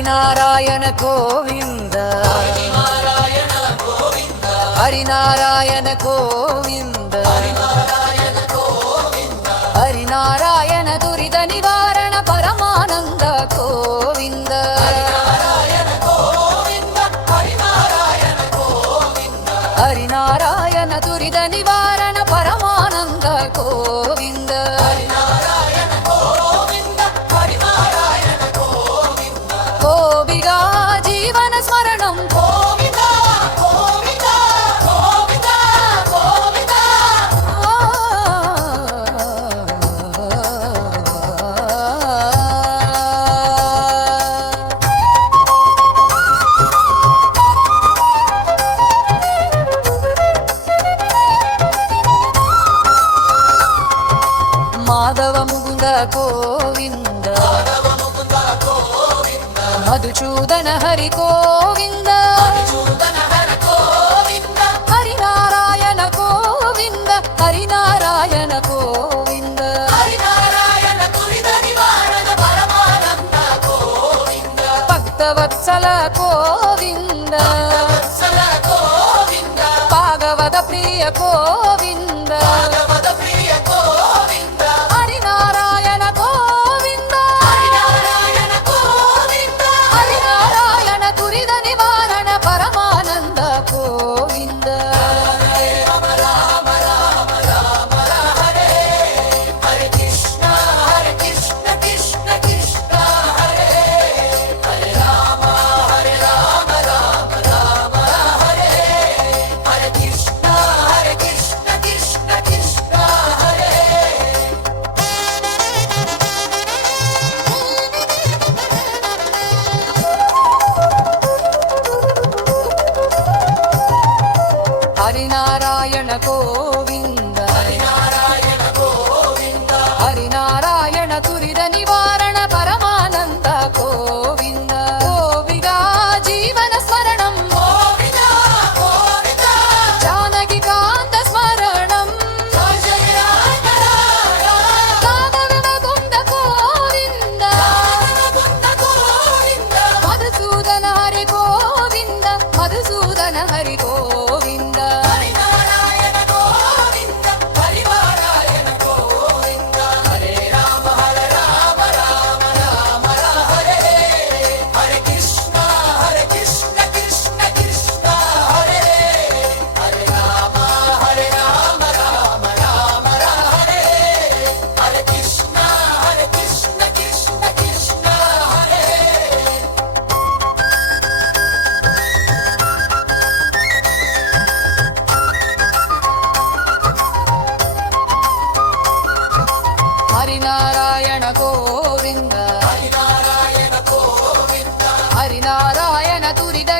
హరినారాయణ గోవింద హరినారాయణ గోవింద హరినారాయణ దురిత నివారణ పరమానంద గోవింద హరినారాయణ దురిత నివారణ పరమానంద గోవింద గోపిగా జీవన స్మరణం గోవింద గోవింద గోవింద గోవింద మాధవ ముకుంద గోవింద మధుసూదన హరి గోవింద హరినారాయణ గోవింద హరినారాయణ గోవింద భక్తవత్సల గోవింద భాగవత ప్రియ గోవింద హరినారాయణ గోవింద హరినారాయణ దురిత నివారణ పరమానంద గోవింద హరినారాయణ గోవింద హరినారాయణ దురిత నివారణ పరమానంద గోవింద గోపిగా జీవన స్మరణం జానకి కాంత స్మరణం కామవిమకుంద గోవింద మధుసూదన హరి గోవింద మధుసూదన హరి గోవింద హరినారాయణ గోవింద హరినారాయణ దురిత